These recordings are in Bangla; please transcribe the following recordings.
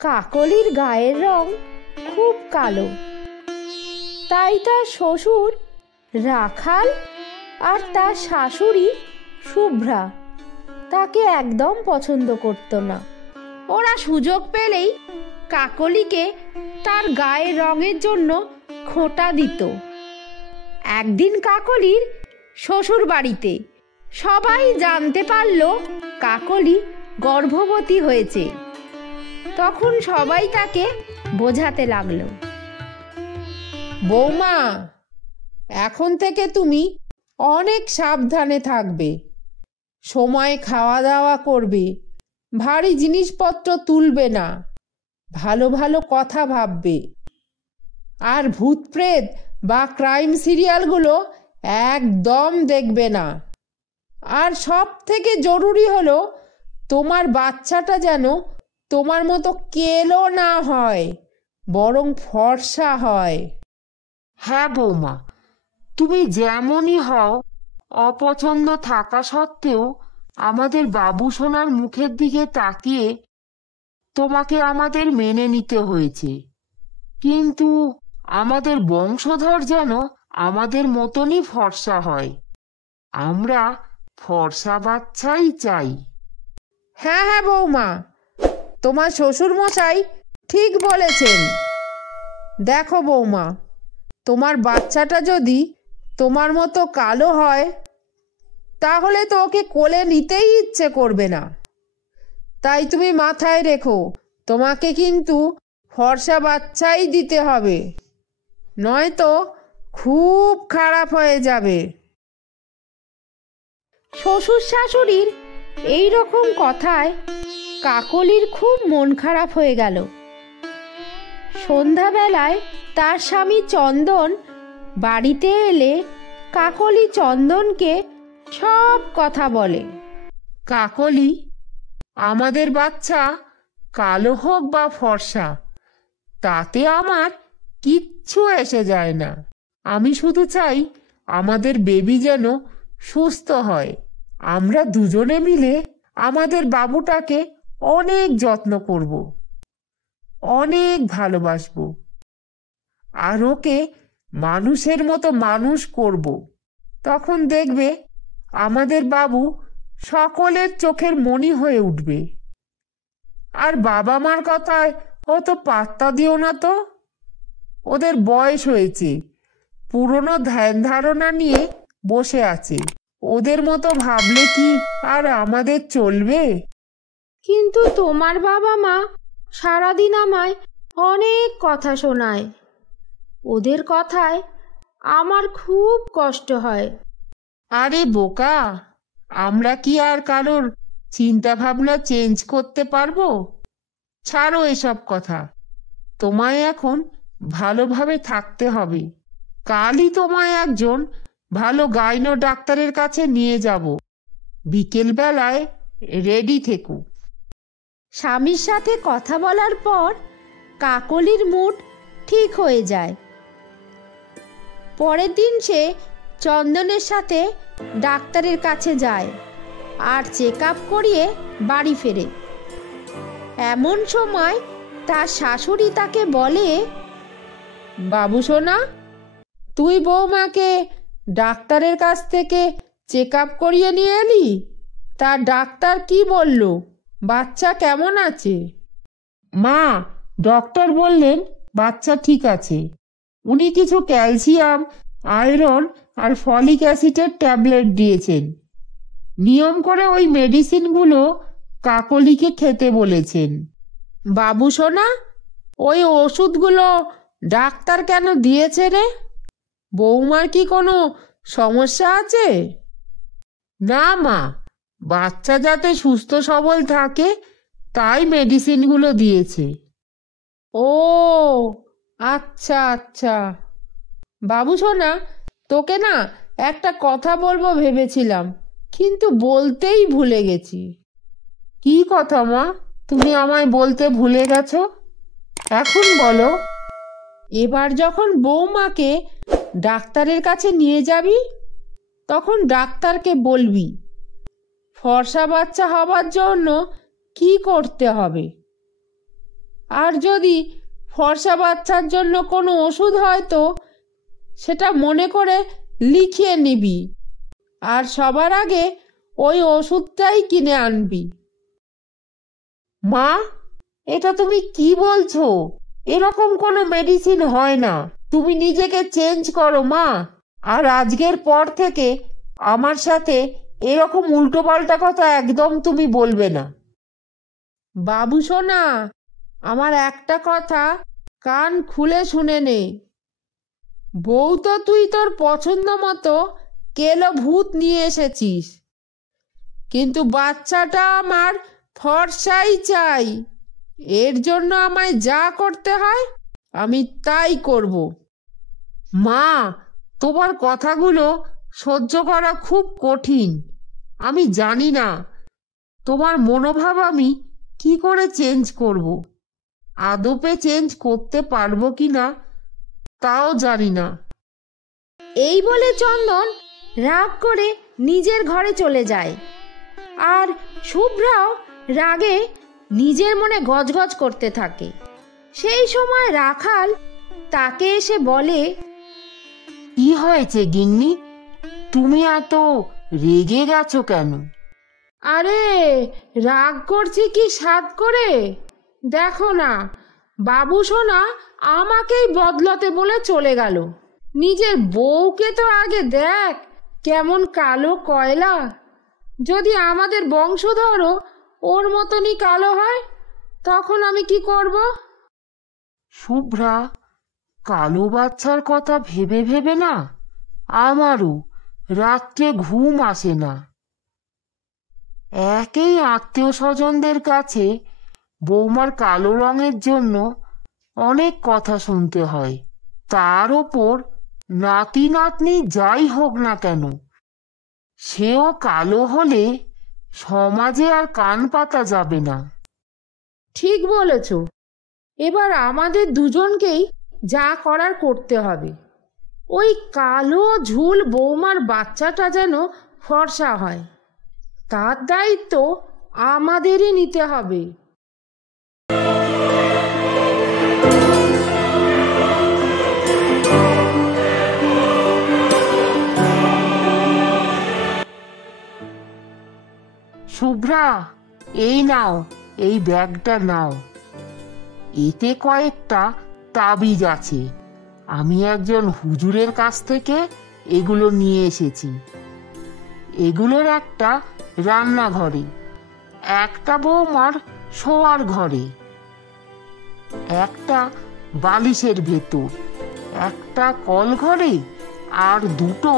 কাকলির গায়ের রং খুব কালো, তাই তার শ্বশুর রাখাল আর তার শাশুড়ি শুভ্রা তাকে একদম পছন্দ করত না। ওরা সুযোগ পেলেই কাকলিকে তার গায়ের রঙের জন্য খোঁটা দিত। একদিন কাকলির শ্বশুর বাড়িতে সবাই জানতে পারল কাকলি গর্ভবতী হয়েছে। তখন সবাই তাকে বোঝাতে লাগলো, বৌমা, এখন থেকে তুমি অনেক সাবধানে থাকবে, সময় খাওয়া দাওয়া করবে, ভারী জিনিসপত্র তুলবে না, ভালো ভালো কথা ভাববে, আর ভূত প্রেত বা ক্রাইম সিরিয়ালগুলো একদম দেখবে না। আর সব থেকে জরুরি হলো তোমার বাচ্চাটা যেন তোমার মতো কেলো না হয়, বরং ফর্সা হয়। হ্যাঁ বৌমা, তুমি যেমনই হও, অপছন্দ থাকা সত্ত্বেও আমাদের বাবু সোনার মুখের দিকে তাকিয়ে তোমাকে আমাদের মেনে নিতে হয়েছে। কিন্তু আমাদের বংশধর যেন আমাদের মতনই ফর্সা হয়। আমরা ফর্সা বাচ্চাই চাই। হ্যাঁ হ্যাঁ বৌমা, তোমার শ্বশুর মশাই ঠিক বলেছেন। দেখো বৌমা, তোমার বাচ্চাটা যদি তোমার মতো কালো হয় তাহলে তো ওকে কোলে নিতেই ইচ্ছে করবে না। তাই তুমি মাথায় রেখো, তোমাকে কিন্তু ফর্সা বাচ্চাই দিতে হবে, নয়তো খুব খারাপ হয়ে যাবে। শ্বশুর শাশুড়ির এই রকম কথায় কাকলির খুব মন খারাপ হয়ে গেল। সন্ধ্যাবেলায় তার স্বামী চন্দন বাড়িতে এলে কাকলি চন্দনকে সব কথা বলে। কাকলি, আমাদের বাচ্চা কালো হোক বা ফর্সা, তাতে আমার কিচ্ছু এসে যায় না। আমি শুধু চাই আমাদের বেবি যেন সুস্থ হয়। আমরা দুজনে মিলে আমাদের বাবুটাকে অনেক যত্ন করব, অনেক ভালোবাসবো, আর ওকে মানুষের মতো মানুষ করব। তখন দেখবে আমাদের বাবু সকলের চোখের মণি হয়ে উঠবে। আর বাবা মার কথায় অত পাত্তা দিও না তো, ওদের বয়স হয়েছে, পুরনো ধ্যান ধারণা নিয়ে বসে আছে। ওদের মতো ভাবলে কি আর আমাদের চলবে? কিন্তু তোমার বাবা মা সারাদিন আমায় অনেক কথা শোনায়, ওদের কথায় আমার খুব কষ্ট হয়। আরে বোকা, আমরা কি আর কারোর চিন্তা ভাবনা চেঞ্জ করতে পারবো? ছাড়ো এসব কথা, তোমায় এখন ভালোভাবে থাকতে হবে। কালই তোমায় একজন ভালো গাইনো ডাক্তারের কাছে নিয়ে যাব। বিকেল বেলায় রেডি থেকো। স্বামীর সাথে কথা বলার পর কাকলির মুড ঠিক হয়ে যায়। পরের দিন সে চন্দনের সাথে ডাক্তারের কাছে যায় আর চেক আপ করিয়ে বাড়ি ফেরে। এমন সময় তার শাশুড়ি তাকে বলে, বাবু সোনা, তুই বৌমাকে ডাক্তারের কাছ থেকে চেক আপ করিয়ে নিয়ে এলি? তার ডাক্তার কি বলল? বাচ্চা কেমন আছে? মা, ডক্টর বললেন বাচ্চা ঠিক আছে। উনি কিছু ক্যালসিয়াম, আয়রন আর ফলিক অ্যাসিডের ট্যাবলেট দিয়েছেন। নিয়ম করে ওই মেডিসিনগুলো কাকলিকে খেতে বলেছেন। বাবু সোনা, ওই ওষুধগুলো ডাক্তার কেন দিয়েছে রে? বৌমার কি কোনো সমস্যা আছে? না মা, বাচ্চা যাতে সুস্থ সবল থাকে তাই মেডিসিনগুলো দিয়েছে। ও আচ্ছা আচ্ছা। বাবু সোনা, তোকে না একটা কথা বলবো ভেবেছিলাম, কিন্তু বলতেই ভুলে গেছি। কি কথা মা, তুমি আমায় বলতে ভুলে গেছো? এখন বলো। এবার যখন বৌমাকে ডাক্তারের কাছে নিয়ে যাবি, তখন ডাক্তারকে বলবি ফর্সা বাচ্চা হবার জন্য কি করতে হবে। আর যদি ফর্সা বাচ্চার জন্য কোনো ওষুধ হয় তো সেটা মনে করে লিখিয়ে নিবি, আর সবার আগে ওই ওষুধটাই কিনে আনবি। মা, এটা তুমি কি বলছো? এরকম কোনো মেডিসিন হয় না। তুমি নিজেকে চেঞ্জ করো মা, আর আজকের পর থেকে আমার সাথে এরকম উল্টোপাল্টা কথা একদম তুমি বলবে না। বাবু সোনা, আমার একটা কথা কান খুলে শুনে নে। বউ তো তুই তোর পছন্দ মতো কেলো ভূত নিয়ে এসেছিস, কিন্তু বাচ্চাটা আমার ফর্সাই চাই। এর জন্য আমায় যা করতে হয় আমি তাই করব। মা, তোমার কথাগুলো সহ্য করা খুব কঠিন। আমি জানি না তোমার মনোভাব আমি কি করে চেঞ্জ করব। আদপে চেঞ্জ করতে পারবো কি না তাও জানি না। এই বলে চন্দন রাগ করে নিজের ঘরে চলে যায়, আর শুভ্রাও রাগে নিজের মনে গজগজ করতে থাকে। সেই সময় রাখাল তাকে এসে বলে, কি হয়েছে গিন্নি, তুমি এত রেগে গেছো কেন? আরে রাগ করছি কি সাধ করে, দেখো না বাবু সোনা আমাকেই বদলাতে বলে চলে গেল। নিজের বউকে তো আগে দেখ কেমন কালো কয়লা। যদি আমাদের বংশধরও ওর মতনই কালো হয় তখন আমি কি করব? শুভ্রা, কালো বাচ্চার কথা ভেবে ভেবে না আমারও রাত্রে ঘুম আসে না। একেই আত্মীয় স্বজনদের কাছে বৌমার কালো রঙের জন্য অনেক কথা শুনতে হয়। তার ওপর নাতি নাতনি যাই হোক না কেন, সেও কালো হলে সমাজে আর কান পাতা যাবে না। ঠিক বলেছ, এবার আমাদের দুজনকেই যা করার করতে হবে। ওই কালো ঝুল বৌমার বাচ্চাটা যেন ফর্সা হয়, তার দায়িত্ব আমাদেরই নিতে হবে। শুভ্রা, এই নাও, এই ব্যাগটা নাও। এতে কয়েকটা তাবিজ আছে। আমি একজন হুজুরের কাছ থেকে এগুলো নিয়ে এসেছি। এগুলোর একটা রান্নাঘরে, একটা বৌমার শোয়ার ঘরে, একটা বালিশের ভেতর, একটা কল ঘরে, আর দুটো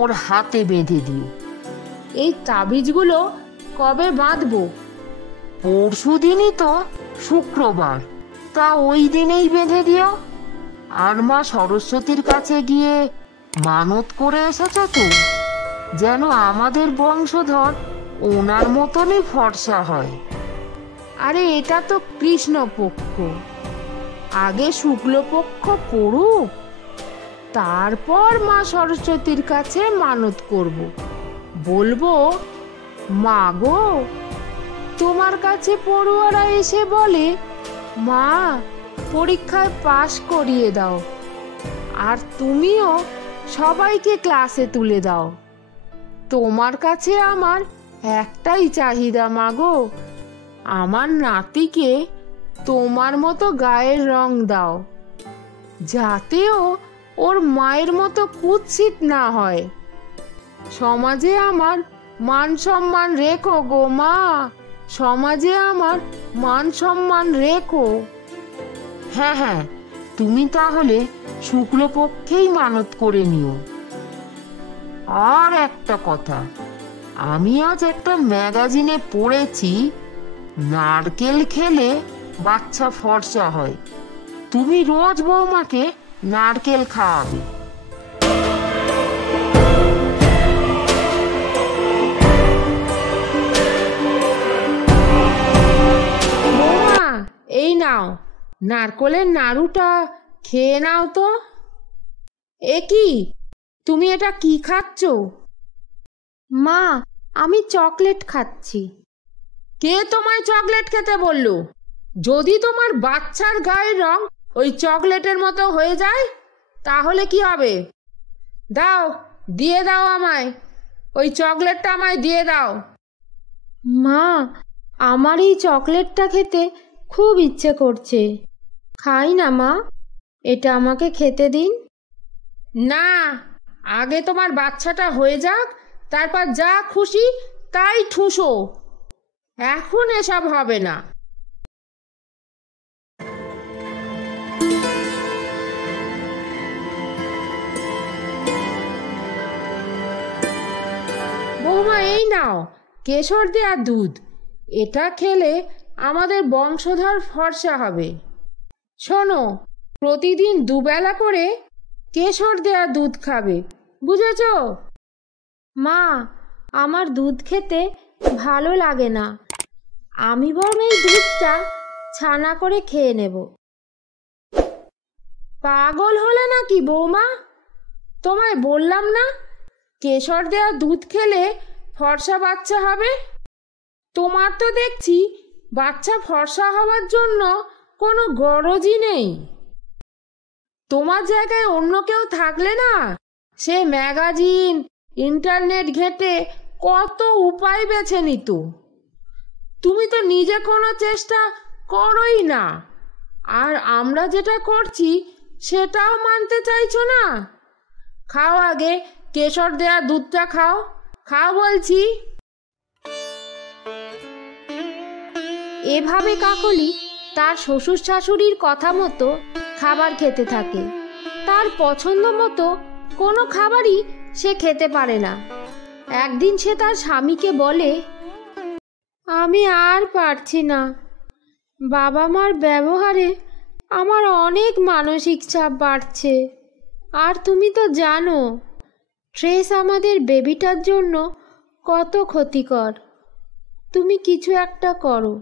ওর হাতে বেঁধে দিও। এই তাবিজগুলো কবে বাঁধবো? পরশু দিনই তো শুক্রবার, তা ওই দিনেই বেঁধে দিও। আর মা সরস্বতীর কাছে গিয়ে মানত করে এসেছ তো, যেন আমাদের বংশধর ওনার মতনই ফর্সা হয়। আরে এটা তো কৃষ্ণপক্ষ, আগে শুক্লপক্ষ পড়ুক, তারপর মা সরস্বতীর কাছে মানত করব। বলবো, মা গো, তোমার কাছে পড়ুয়ারা এসে বলে মা পরীক্ষায় পাশ করিয়ে দাও, আর তুমিও সবাইকে ক্লাসে তুলে দাও। তোমার কাছে আমার একটাই চাহিদা মা গো, আমার নাতিকে তোমার মতো গায়ের রং দাও, যাতেও ওর মায়ের মতো কুৎসিত না হয়। সমাজে আমার মান সম্মান রেখো গো মা, সমাজে আমার মান সম্মান রেখো। হ্যাঁ হ্যাঁ, তুমি তাহলে শুক্লপক্ষেই মানত করে নিও। আর একটা কথা, আমি আজ একটা ম্যাগাজিনে পড়েছি নারকেল খেলে বাচ্চা ফর্সা হয়। তুমি রোজ বৌমাকে নারকেল খাওয়াবে। বৌমা, এই নাও নারকলের নাড়ুটা খেয়ে নাও তো। এ কি, তুমি এটা কি খাচ্ছ? মা, আমি চকলেট খাচ্ছি। কে তোমায় চকলেট খেতে বললো? যদি তোমার বাচ্চার গায়ের রং ওই চকলেটের মতো হয়ে যায় তাহলে কি হবে? দাও, দিয়ে দাও আমায়, ওই চকলেটটা আমায় দিয়ে দাও। মা, আমার এই চকলেটটা খেতে খুব ইচ্ছে করছে। খাই না মা, এটা আমাকে খেতে দিন। না, আগে তোমার বাচ্চাটা হয়ে যাক, তারপর যা খুশি তাই ঠুসো। এখন এসব হবে না। বৌমা, এই নাও কেশর দেয়া দুধ। এটা খেলে আমাদের বংশধর ফর্সা হবে। শোনো, প্রতিদিন দুবেলা করে কেশর দেয়া দুধ খাবে, বুঝেছো? মা, আমার দুধ খেতে ভালো লাগে না। আমি বরং এই দুধটা ছানা করে খেয়ে নেব। পাগল হলে নাকি বৌমা? তোমায় বললাম না কেশর দেয়া দুধ খেলে ফর্সা বাচ্চা হবে? তোমার তো দেখছি বাচ্চা ফর্সা হওয়ার জন্য কোনো গরজই নেই। তোমার জায়গায় অন্য কেউ থাকলে না, সে ম্যাগাজিন ইন্টারনেট ঘেঁটে কত উপায় বেছে নিত। তুমি তো নিজে কোনো চেষ্টা করোই না, আর আমরা যেটা করছি সেটাও মানতে চাইছো না। খাও, আগে কেশর দেয়া দুধটা খাও, খাও বলছি। এভাবে কাকলি তার শ্বশুর শাশুড়ির কথা মতো খাবার খেতে থাকে। তার পছন্দ মতো কোনো খাবারই সে খেতে পারে না। একদিন সে তার স্বামীকে বলে, আমি আর পারছি না। বাবা মার ব্যবহারে আমার অনেক মানসিক চাপ বাড়ছে। আর তুমি তো জানো স্ট্রেস আমাদের বেবিটার জন্য কত ক্ষতিকর। তুমি কিছু একটা করো।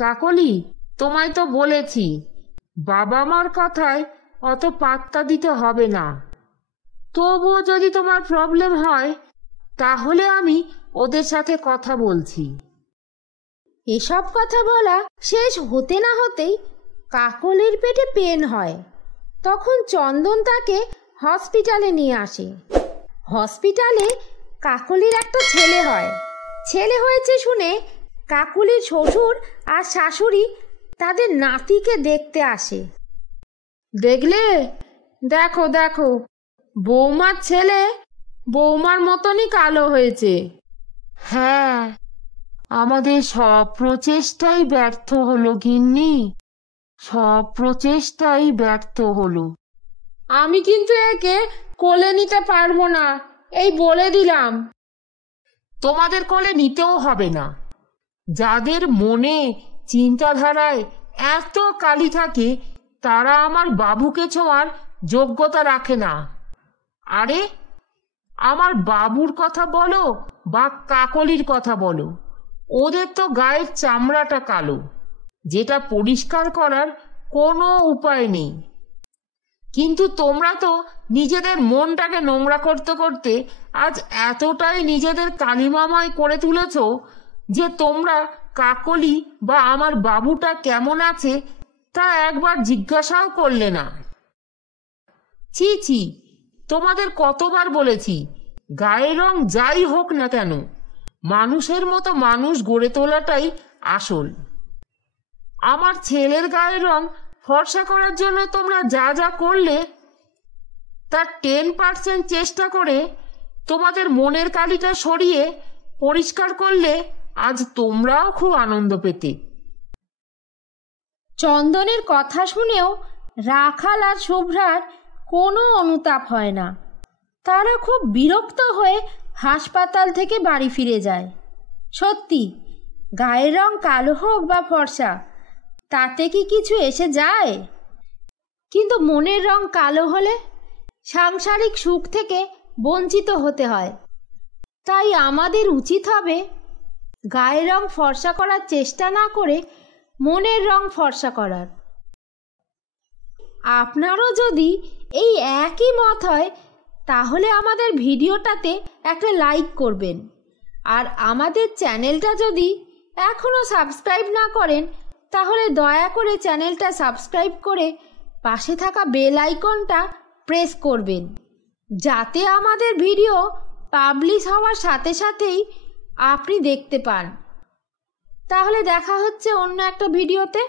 কাকলি, তোমায় তো বলেছি বাবা মার কথায় অত পাত্তা দিতে হবে না। তবুও যদি তোমার প্রবলেম হয় তাহলে আমি ওদের সাথে কথা বলছি। এসব কথা বলা শেষ হতে না হতেই কাকলির পেটে পেন হয়। তখন চন্দন তাকে হসপিটালে নিয়ে আসে। হসপিটালে কাকলির একটা ছেলে হয়। ছেলে হয়েছে শুনে কাকলির শ্বশুর আর শাশুড়ি তাদের নাতিকে দেখতে আসে। দেখলে, দেখো দেখো, বৌমার ছেলে বৌমার মতনই কালো হয়েছে। হ্যাঁ, আমাদের সব প্রচেষ্টাই ব্যর্থ হলো গিন্নি, সব প্রচেষ্টাই ব্যর্থ হলো। আমি কিন্তু একে কোলে নিতে পারবো না, এই বলে দিলাম। তোমাদের কোলে নিতেও হবে না। যাদের মনে চিন্তাধারায় এত কালি থাকে তারা আমার বাবুকে ছোঁয়ার যোগ্যতা রাখে না। আরে, আমার বাবুর কথা বলো বা কাকলির কথা বলো, ওদের তো গায়ের চামড়াটা কালো, যেটা পরিষ্কার করার কোনো উপায় নেই। কিন্তু তোমরা তো নিজেদের মনটাকে নোংরা করতে করতে আজ এতটাই নিজেদের কালিমাময় করে তুলেছ যে তোমরা কাকলি বা আমার বাবুটা কেমন আছে তা একবার জিজ্ঞাসাও করলে না। ছি ছি, তোমাদের কতবার বলেছি গায়ের রং যাই হোক না কেন মানুষের মতো মানুষ গড়ে তোলাটাই আসল। আমার ছেলের গায়ের রং ফর্সা করার জন্য তোমরা যা যা করলে তার 10% চেষ্টা করে তোমাদের মনের কালিটা সরিয়ে পরিষ্কার করলে আজ তোমরাও খুব আনন্দ পেতে। চন্দনের কথা শুনেও রাখাল আর শুভ্রার কোনো অনুতাপ হয় না। তারা খুব বিরক্ত হয়ে হাসপাতাল থেকে বাড়ি ফিরে যায়। সত্যি, গায়ের রং কালো হোক বা ফর্সা, তাতে কি কিছু এসে যায়? কিন্তু মনের রং কালো হলে সাংসারিক সুখ থেকে বঞ্চিত হতে হয়। তাই আমাদের উচিত হবে গায়ের রং ফর্সা করার চেষ্টা না করে মনের রং ফর্সা করার। আপনারও যদি এই একই মত হয় তাহলে আমাদের ভিডিওটাতে একটা লাইক করবেন। আর আমাদের চ্যানেলটা যদি এখনও সাবস্ক্রাইব না করেন তাহলে দয়া করে চ্যানেলটা সাবস্ক্রাইব করে পাশে থাকা বেল আইকনটা প্রেস করবেন, যাতে আমাদের ভিডিও পাবলিশ হওয়ার সাথে সাথেই আপনি দেখতে পান। তাহলে দেখা হচ্ছে অন্য একটা ভিডিওতে।